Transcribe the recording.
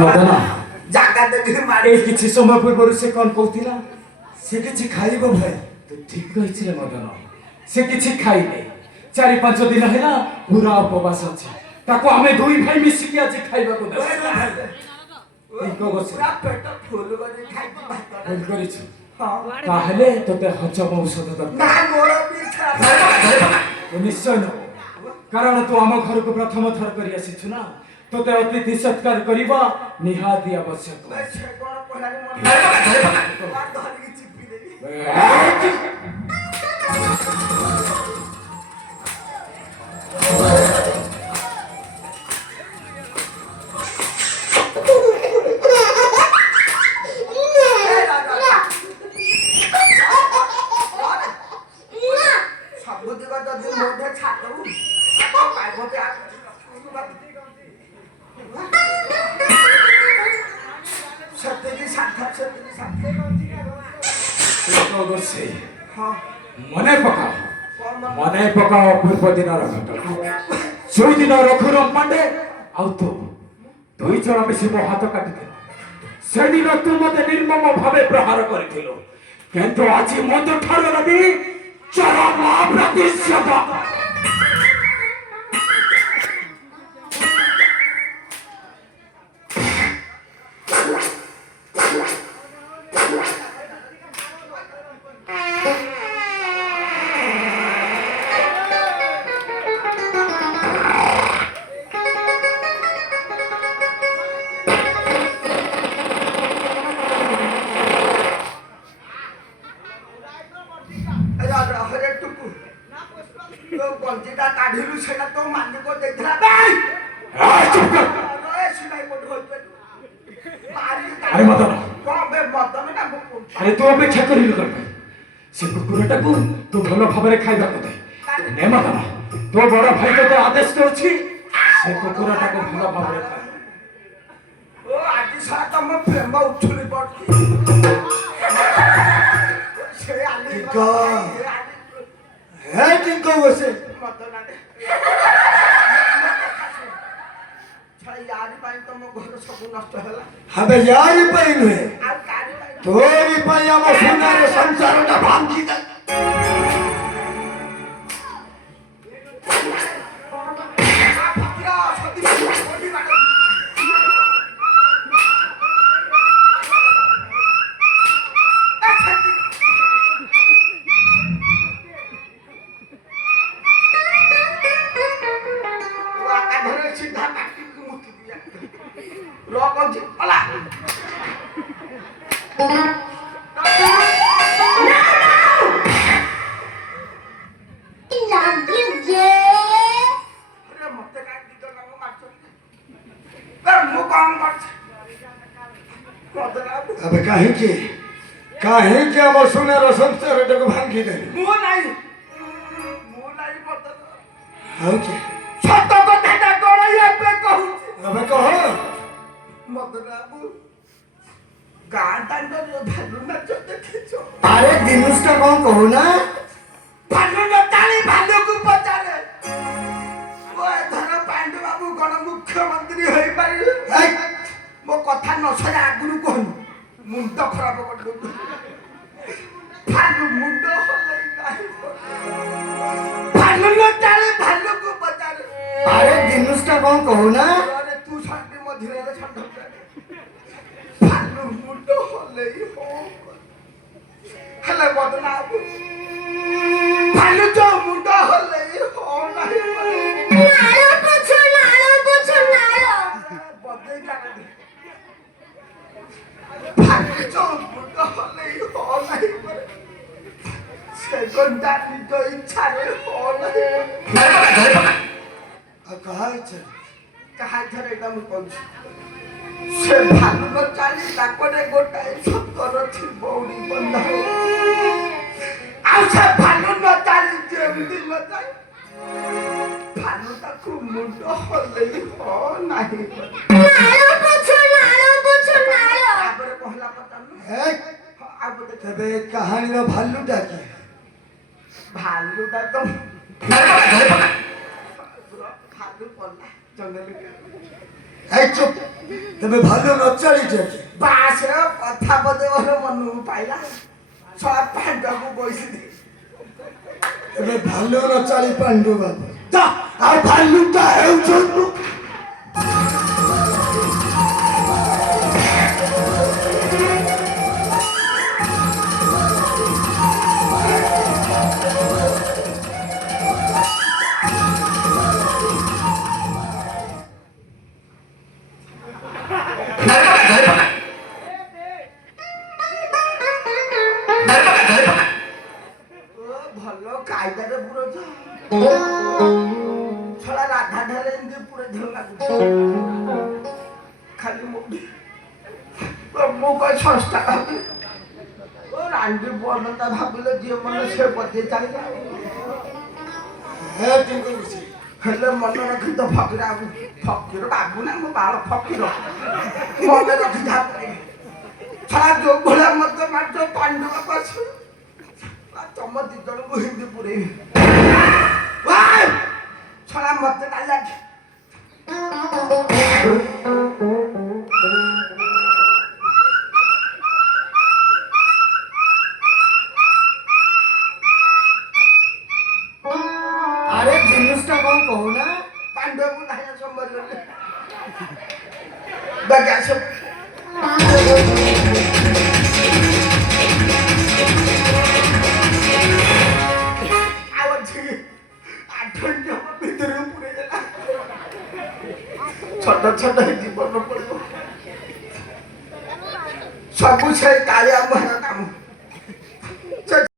मदन ଜାଗା ଦେଖିକି ए ମାରି किछि समय पूर्व से कौन कहतिला से किछि खाइबो भाई तू ठीक कहिछि रे मदन से किछि खाइ नै 4-5 दिन हैला पूरा उपवास अछि ताको हमें दुई भाई मिसी के आज खाइबा को दे ठीक बस ପୁରା ପେଟ ଫୁଲ କରି ଖାଇକି ଭାତ ଭୁଲ କରିଛୁ ହଁ ତାହେଲେ ତତେ ହଜମ ଔଷଧ ନା ଦରକାର ମୋର ବି ଖରାପ ତୁ ନିଶ୍ଚୟ ନବ କାରଣ ତୁ ଆମ ଘରକୁ ପ୍ରଥମ ଥର କରି ଆସିଛୁ ନା ତତେ ଅତିଥି ସତ୍କାର କରିବା ନିହାତି ଆବଶ୍ୟକ ସେ କଣ କହିଲାନି ମୋର ଧରିକି ଚିପି ଦେବି ସବୁତିକ ଯଦି ମୋଠେ ଛାଡିଦବୁ ପାଇବତେ ସେତିକି ସାର୍ଥ ସେତିକି ସାର୍ଥ ବସେ ହଁ ମନେ ପକା କଣ ମନେ ପକାଅ ପୂର୍ବ ଦିନର ଘଟଣା ଯୋଉ ଦିନ ରଘୁରାମ ପାଣ୍ଡେ ଆଉ ତୁ ଦୁଇ ଜଣ ମିଶି ମୋ ହାତ କାଟିଥିଲ ସେଦିନ ତୁ ମତେ ନିର୍ମମ ଭାବେ ପ୍ରହାର କରିଥିଲୁ କିନ୍ତୁ ଆଜି ମଦ ଠାରୁ ନବି ଚରମ ପ୍ରତିଶୋଧ ହରେ ଟୁକୁ ତୋ ଗଞ୍ଜିଟା କାଢିଲୁ ସେଟା ତୋ ମାଲିକ ଦେଇଥିଲା ଚୁପ କର ଆରେ ମଦନ ଆରେ ତୁ ଅପେକ୍ଷା କରିଲୁ କଣ ପାଇଁ ସେ କୁକୁରଟାକୁ ତୁ ଭଲ ଭାବରେ ଖାଇବାକୁ ଦେ ନେ ମଦନ ତୋ ବଡ ଭାଇ ତୋତେ ଆଦେଶ ଦଉଛି ସେ କୁକୁରଟାକୁ ଭଲ ଭାବରେ ଖାଏ ଆଜି ସାରା ତମ ପ୍ରେମ ଉଛୁଳି ପଡୁଛି ସେ ଆଲି हे टिंको बसे यारी ପାଇଁ ତମ ଘର ସବୁ ନଷ୍ଟ ହେଲା हबे यारी पई नुहे ଆଉ କାରି ପାଇଁ तोरी पई हम सुनार संसारटा भांगी दे अबे काहे के हम सुनार संसारटा को भांगी दे ମୁଁ ନାହିଁ ମତେ हाउ के ସତ କଥାଟା କଣ ଏବେ କହୁଛି अबे कहो ମତେ ବାବୁ ଗାଁ ଦାଣ୍ଡରେ ଭାଲୁ ନାଚ ଦେଖିଛ अरे दिनुष्टा कौन कहू ना ଭାଲୁ ନଚାଳି ଭାଲୁକୁ ପଚାରେ ଓ ଧର ପାଣ୍ଡୁ ବାବୁ କଣ ମୁଖ୍ୟମନ୍ତ୍ରୀ ହେଇପାରିବେ ମୋ କଥା ନ ସରେ ଆଗରୁ କହନୁ ମୁଣ୍ଡ ଖରାପ କରିଦଉ ଭାଲୁ ମୁଣ୍ଡ ହଲେଇ ନାହିଁ ଭାଲୁ ନଚାଳି ଭାଲୁକୁ ପଚାରେ अरे दिनुष्टा कौन कहू ना अरे तू शांति मझिरे रे छंड भालू मुंड हलेई हो हले बदना भालू जो मुंड हलेई हो नहीं नालो पूछो बदे जाने दे भालू जो मुंड हलेई हो नहीं से गंदा निज इच्छा रे हो नहीं कहा चल कहा धरे एकदम कौन से भालू न चाली ताकरे गोटाए सतर थिबौडी बंद हो आ से भालू न चाली जेमती न चाली भालू ताकू मुंड हलेई हो नाही नालो पूछो तापरे कहला पतानु ए अब देख तबे कहानी रो भालू डाके भालू ता तो भालू पल्ला जंगल এই চুপ তবে ভালো নচালিছে কি বাসে কথা বলতে বলে মনକୁ পাইଲା সব প্যান্টକୁ বইছি দে তবে ভালো নচালি পাণ্ডু বাবু তা আর ভাল্লুকটা হেউছন্তু ଭଲ କାଇଦାରେ ପୁରଉଛ ଛଡ଼ା ରାଧା ଢାଲେ ଏମିତି ପୁରା ଝିଅ ଲାଗୁଛି ଖାଲି ମୁଁ କହି ସଂସ୍ଥା ଭାବିଲି ଓ ରାଣ୍ଡି ବନତା ଭାବିଲେ ଯିଏ ମନ ସେ ବଜେଇ ଚାଲିଲା হ্যাঁ টিঙ্কু বুঝি ହେଲେ ମନେ ରଖି ତ ଫକୀର ବାବୁ ନା ମୋ ବାଳ ଫକୀର ମନେ ରଖି ଛଡ଼ା ଯୋଉ ଭଳିଆ ମତେ ମାଛ ପାଣ୍ଡବ ବସୁ ତମ ଦି ଜଣଙ୍କୁ ହିନ୍ଦୀ ପୁରେଇବି ଛଡ଼ା ମତେ ଡାଲା আরে জিনিসটা কম কহু না ପାଣ୍ଡବକୁ ନାହିଁ ସମ୍ବର ବାକି ଆସ ଆଉ ଅଛି ଆଠ ଭିତରକୁ ପୁରେଇ ଦେଲା ଛୋଟ ଛୋଟ ଜୀବନ ପଡ଼ିବ ସବୁ ସେ କାଳିଆ